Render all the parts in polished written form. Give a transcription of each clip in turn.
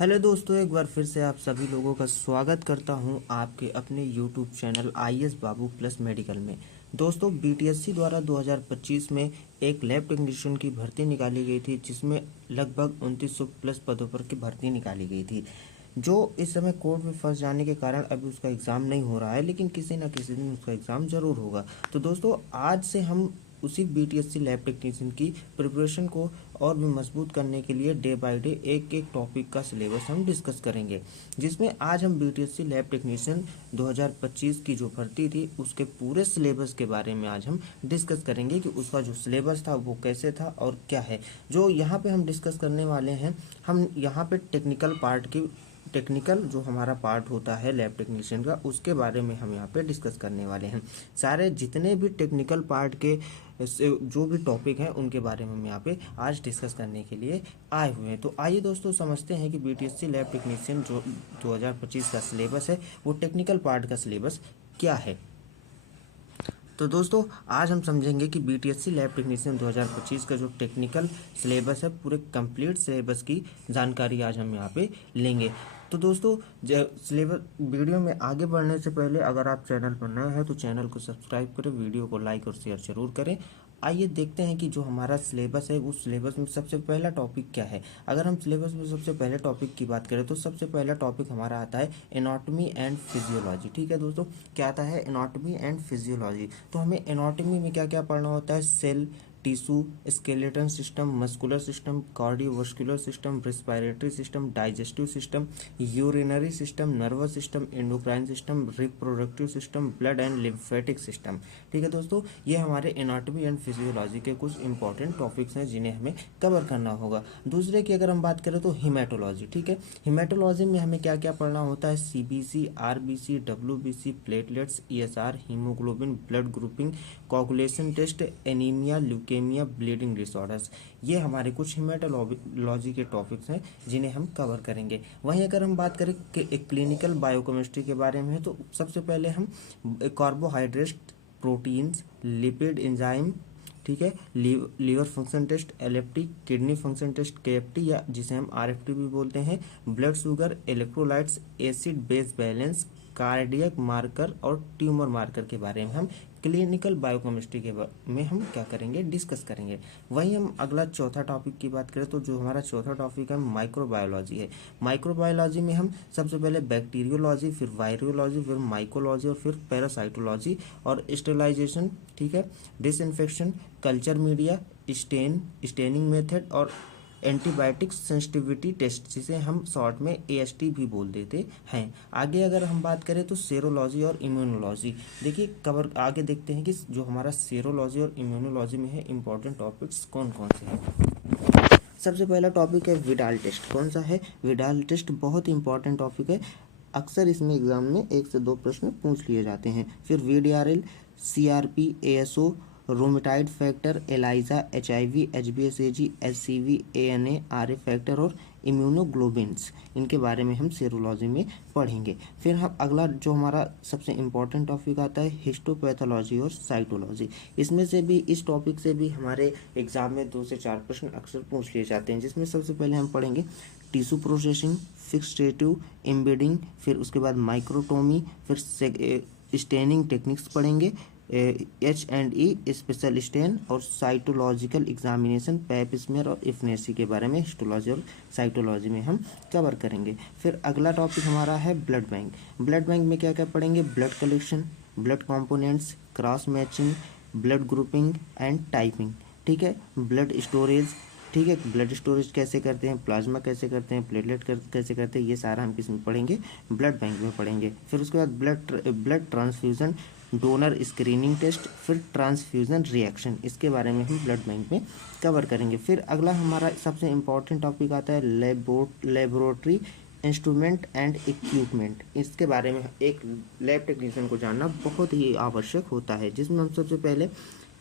Hello दोस्तों, एक बार फिर से आप सभी लोगों का स्वागत करता हूं आपके अपने यूट्यूब चैनल आईएएस बाबू प्लस मेडिकल में। दोस्तों, बीटीएससी द्वारा 2025 में एक लैब टेक्नीशियन की भर्ती निकाली गई थी, जिसमें लगभग 2900 प्लस पदों पर की भर्ती निकाली गई थी, जो इस समय कोर्ट में फंस जाने के कारण अभी उसका एग्ज़ाम नहीं हो रहा है, लेकिन किसी न किसी दिन उसका एग्ज़ाम ज़रूर होगा। तो दोस्तों, आज से हम उसी बीटीएससी लैब टेक्नीशियन की प्रिपरेशन को और भी मजबूत करने के लिए डे बाय डे एक एक टॉपिक का सिलेबस हम डिस्कस करेंगे, जिसमें आज हम बीटीएससी लैब टेक्नीशियन 2025 की जो भर्ती थी उसके पूरे सिलेबस के बारे में आज हम डिस्कस करेंगे कि उसका जो सिलेबस था वो कैसे था और क्या है। जो यहाँ पे हम डिस्कस करने वाले हैं, हम यहाँ पे टेक्निकल जो हमारा पार्ट होता है लैब टेक्नीशियन का, उसके बारे में हम यहाँ पे डिस्कस करने वाले हैं। सारे जितने भी टेक्निकल पार्ट के जो भी टॉपिक हैं उनके बारे में हम यहाँ पे आज डिस्कस करने के लिए आए हुए हैं। तो आइए दोस्तों, समझते हैं कि बीटीएससी लैब टेक्नीशियन जो 2025 का सिलेबस है वो टेक्निकल पार्ट का सिलेबस क्या है। तो दोस्तों, आज हम समझेंगे कि बीटीएससी लैब टेक्नीशियन 2025 का जो टेक्निकल सिलेबस है, पूरे कंप्लीट सिलेबस की जानकारी आज हम यहाँ पे लेंगे। तो दोस्तों, सिलेबस वीडियो में आगे बढ़ने से पहले अगर आप चैनल पर नए हैं तो चैनल को सब्सक्राइब करें, वीडियो को लाइक और शेयर जरूर करें। आइए देखते हैं कि जो हमारा सिलेबस है उस सिलेबस में सबसे पहला टॉपिक क्या है। अगर हम सिलेबस में सबसे पहले टॉपिक की बात करें तो सबसे पहला टॉपिक हमारा आता है एनाटॉमी एंड फिजियोलॉजी। ठीक है दोस्तों, क्या आता है? Anatomy and physiology. तो हमें एनाटॉमी में क्या क्या पढ़ना होता है? Cell, tissue, skeleton system, muscular system, cardiovascular system, respiratory system, digestive system, urinary system, nervous system, endocrine system, reproductive system, blood and lymphatic system. ठीक है दोस्तों, ये हमारे एनाटॉमी एंड फिजियोलॉजी के कुछ इंपॉर्टेंट टॉपिक्स हैं जिन्हें हमें कवर करना होगा। दूसरे की अगर हम बात करें तो हीमेटोलॉजी। ठीक है, हीमेटोलॉजी में हमें क्या क्या पढ़ना होता है? CBC, RBC, WBC, platelets, ESR, haemoglobin, blood grouping, coagulation test, anaemia, leukaemia, bleeding disorders. ये हमारे कुछ हीमेटोलॉजी के टॉपिक्स हैं जिन्हें हम कवर करेंगे। वहीं अगर हम बात करें कि एक क्लिनिकल बायोकेमिस्ट्री के बारे में है तो सबसे पहले हम कार्बोहाइड्रेट, प्रोटीन्स, लिपिड, एंजाइम, ठीक है, liver function test, LFT, kidney function test KFT या जिसे हम आरएफटी भी बोलते हैं, blood sugar, electrolytes, acid base balance, cardiac marker और ट्यूमर मार्कर के बारे में हम क्लिनिकल बायोकेमिस्ट्री के में हम क्या करेंगे? डिस्कस करेंगे। वहीं हम अगला चौथा टॉपिक की बात करें तो जो हमारा चौथा टॉपिक है माइक्रोबायोलॉजी है। माइक्रोबायोलॉजी में हम सबसे पहले बैक्टीरियोलॉजी, फिर वायरोलॉजी, फिर माइकोलॉजी और फिर पैरासाइटोलॉजी और स्टेरिलाइजेशन, ठीक है, disinfection, culture media, staining method और एंटीबायोटिक सेंसिटिविटी टेस्ट, जिसे हम शॉर्ट में एएसटी भी बोल देते हैं। आगे अगर हम बात करें तो सेरोलॉजी और इम्यूनोलॉजी। देखिए, कवर आगे देखते हैं कि जो हमारा सेरोलॉजी और इम्यूनोलॉजी में है इंपॉर्टेंट टॉपिक्स कौन कौन से हैं। सबसे पहला टॉपिक है विडाल टेस्ट। कौन सा है? विडाल टेस्ट बहुत इंपॉर्टेंट टॉपिक है, अक्सर इसमें एग्जाम में 1 से 2 प्रश्न पूछ लिए जाते हैं। फिर VDRL, CRP, ASO, rheumatoid factor, ELISA, HIV, एचबीएसएजी, एचसीवी, एएनए, आरए फैक्टर और इम्यूनोग्लोबिन्स, इनके बारे में हम सेरोलॉजी में पढ़ेंगे। फिर हम अगला जो हमारा सबसे इम्पॉर्टेंट टॉपिक आता है हिस्टोपैथोलॉजी और साइटोलॉजी। इसमें से भी, इस टॉपिक से भी हमारे एग्जाम में 2 से 4 प्रश्न अक्सर पूछ लिए जाते हैं, जिसमें सबसे पहले हम पढ़ेंगे टिश्यू प्रोसेसिंग, फिक्सेटिव एम्बेडिंग, फिर उसके बाद माइक्रोटोमी, फिर स्टेनिंग टेक्निक्स पढ़ेंगे, H&E स्पेशल स्टेन और साइटोलॉजिकल एग्जामिनेशन, पैप स्मेयर और इफनेसी के बारे में हिस्टोलॉजी और साइटोलॉजी में हम कवर करेंगे। फिर अगला टॉपिक हमारा है ब्लड बैंक। ब्लड बैंक में क्या क्या पढ़ेंगे? Blood collection, blood components, cross matching, blood grouping and typing, ठीक है, ब्लड स्टोरेज, ठीक है, ब्लड स्टोरेज कैसे करते हैं, प्लाज्मा कैसे करते हैं, प्लेटलेट कैसे करते हैं, ये सारा हम किस में पढ़ेंगे? ब्लड बैंक में पढ़ेंगे। फिर उसके बाद blood transfusion, donor screening test, फिर ट्रांसफ्यूजन रिएक्शन, इसके बारे में हम ब्लड बैंक में कवर करेंगे। फिर अगला हमारा सबसे इम्पॉर्टेंट टॉपिक आता है लेबोरेटरी इंस्ट्रूमेंट एंड इक्विपमेंट। इसके बारे में एक लैब टेक्नीशियन को जानना बहुत ही आवश्यक होता है, जिसमें हम सबसे पहले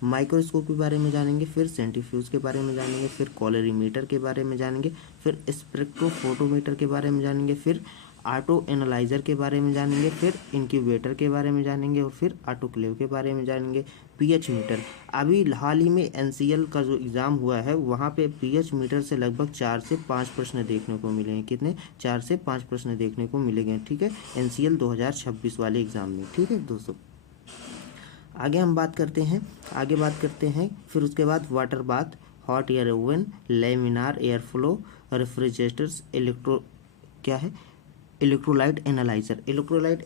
माइक्रोस्कोप के बारे में जानेंगे, फिर सेंट्रीफ्यूज के बारे में जानेंगे, फिर कॉलरीमीटर के बारे में जानेंगे, फिर स्पेक्ट्रोफोटोमीटर के बारे में जानेंगे, फिर ऑटो एनालाइज़र के बारे में जानेंगे, फिर इंक्यूबेटर के बारे में जानेंगे और फिर ऑटोक्लेव के बारे में जानेंगे। पीएच मीटर, अभी हाल ही में एनसीएल का जो एग्ज़ाम हुआ है वहाँ पे पीएच मीटर से लगभग 4 से 5 प्रश्न देखने को मिले हैं। कितने? 4 से 5 प्रश्न देखने को मिलेंगे, ठीक है, एनसीएल 2026 वाले एग्ज़ाम में, ठीक है दोस्तों। आगे हम बात करते हैं फिर उसके बाद water bath, hot air oven, laminar air flow, refrigerators, electrolyte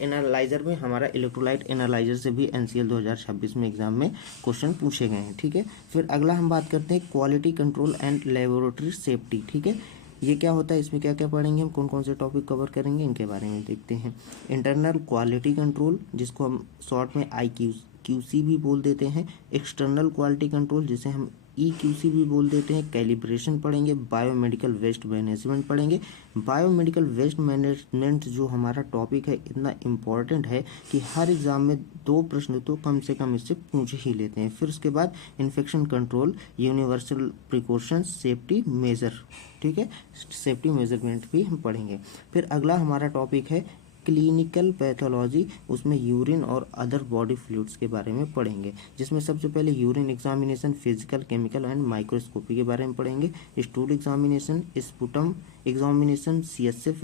analyser में हमारा इलेक्ट्रोलाइट एनालाइजर से भी एनसीएल 2026 में एग्जाम में क्वेश्चन पूछे गए हैं, ठीक है। फिर अगला हम बात करते हैं quality control and laboratory safety, ठीक है। ये क्या होता है, इसमें क्या क्या पढ़ेंगे हम, कौन कौन से टॉपिक कवर करेंगे, इनके बारे में देखते हैं। इंटरनल क्वालिटी कंट्रोल, जिसको हम शॉर्ट में IQC भी बोल देते हैं। एक्सटर्नल क्वालिटी कंट्रोल, जिसे हम EQC भी बोल देते हैं। कैलिब्रेशन पढ़ेंगे। बायोमेडिकल वेस्ट मैनेजमेंट पढ़ेंगे। बायोमेडिकल वेस्ट मैनेजमेंट जो हमारा टॉपिक है इतना इम्पॉर्टेंट है कि हर एग्ज़ाम में 2 प्रश्न तो कम से कम इससे पूछ ही लेते हैं। फिर उसके बाद infection control, universal precautions, safety major, ठीक है, सेफ्टी मेजरमेंट भी हम पढ़ेंगे। फिर अगला हमारा टॉपिक है क्लिनिकल पैथोलॉजी, उसमें यूरिन और अदर बॉडी फ्लूइड्स के बारे में पढ़ेंगे, जिसमें सबसे पहले urine examination, physical, chemical and microscopy के बारे में पढ़ेंगे। Stool examination, sputum examination, CSF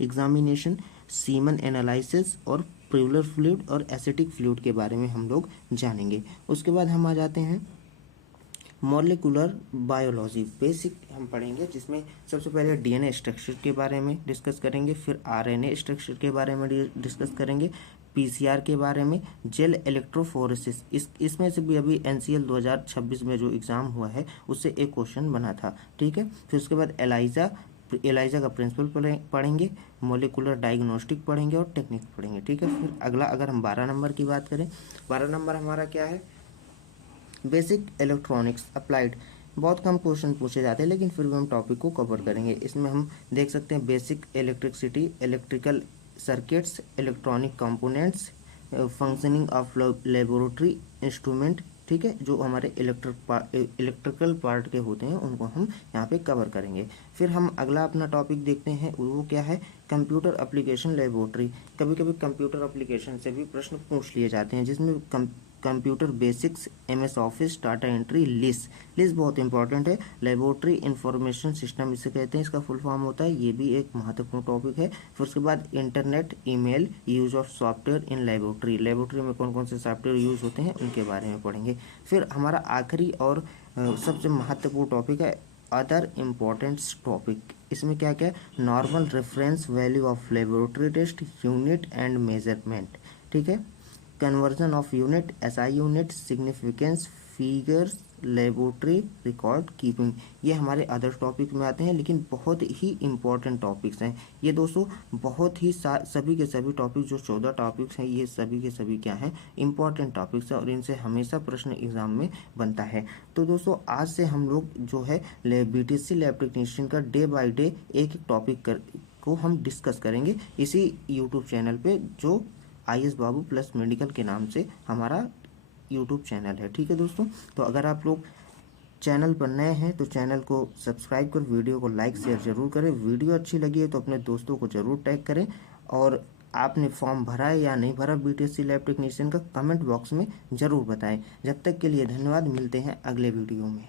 examination, semen analysis और प्रिवलर फ्लूइड और एसिटिक फ्लूइड के बारे में हम लोग जानेंगे। उसके बाद हम आ जाते हैं मॉलिक्यूलर बायोलॉजी, बेसिक हम पढ़ेंगे, जिसमें सबसे पहले DNA स्ट्रक्चर के बारे में डिस्कस करेंगे, फिर RNA स्ट्रक्चर के बारे में डिस्कस करेंगे, PCR के बारे में, जेल इलेक्ट्रोफोरेसिस, इसमें से भी अभी NCL 2026 में जो एग्ज़ाम हुआ है उससे एक क्वेश्चन बना था, ठीक है। फिर उसके बाद एलाइजा का प्रिंसिपल पढ़ेंगे, मोलिकुलर डायग्नोस्टिक पढ़ेंगे और टेक्निक पढ़ेंगे, ठीक है। फिर अगला अगर हम 12 नंबर की बात करें, 12 नंबर हमारा क्या है, बेसिक इलेक्ट्रॉनिक्स अप्लाइड। बहुत कम क्वेश्चन पूछे जाते हैं लेकिन फिर भी हम टॉपिक को कवर करेंगे। इसमें हम देख सकते हैं basic electricity, electrical circuits, electronic components, functioning of laboratory instrument, ठीक है, जो हमारे इलेक्ट्रिकल पार्ट के होते हैं उनको हम यहाँ पे कवर करेंगे। फिर हम अगला अपना टॉपिक देखते हैं, वो क्या है, कंप्यूटर एप्लीकेशन लेबोरेटरी। कभी कभी कंप्यूटर एप्लीकेशन से भी प्रश्न पूछ लिए जाते हैं, जिसमें computer basics, MS office, data entry, list बहुत इंपॉर्टेंट है। लेबोरेटरी इंफॉर्मेशन सिस्टम इसे कहते हैं, इसका फुल फॉर्म होता है, ये भी एक महत्वपूर्ण टॉपिक है। फिर उसके बाद internet, email, use of software in laboratory में कौन कौन से सॉफ्टवेयर यूज होते हैं उनके बारे में पढ़ेंगे। फिर हमारा आखिरी और सबसे महत्वपूर्ण टॉपिक है अदर इम्पोर्टेंट टॉपिक। इसमें क्या क्या, normal reference value of laboratory test, unit and measurement, ठीक है, conversion of unit, SI unit, significance, figures, laboratory record keeping, ये हमारे अदर टॉपिक में आते हैं लेकिन बहुत ही इंपॉर्टेंट टॉपिक्स हैं ये दोस्तों। बहुत ही सभी के सभी टॉपिक जो 14 टॉपिक्स हैं ये सभी के सभी क्या हैं, इंपॉर्टेंट टॉपिक्स हैं और इनसे हमेशा प्रश्न एग्जाम में बनता है। तो दोस्तों आज से हम लोग जो है BTSC लैब टेक्नीशियन का डे बाय डे एक टॉपिक को हम डिस्कस करेंगे इसी यूट्यूब चैनल पे, जो IS बाबू प्लस मेडिकल के नाम से हमारा यूट्यूब चैनल है, ठीक है दोस्तों। तो अगर आप लोग चैनल पर नए हैं तो चैनल को सब्सक्राइब कर, वीडियो को लाइक शेयर जरूर करें। वीडियो अच्छी लगी है तो अपने दोस्तों को जरूर टैग करें। और आपने फॉर्म भरा है या नहीं भरा BTSC लैब टेक्नीशियन का, कमेंट बॉक्स में ज़रूर बताएं। जब तक के लिए धन्यवाद, मिलते हैं अगले वीडियो में।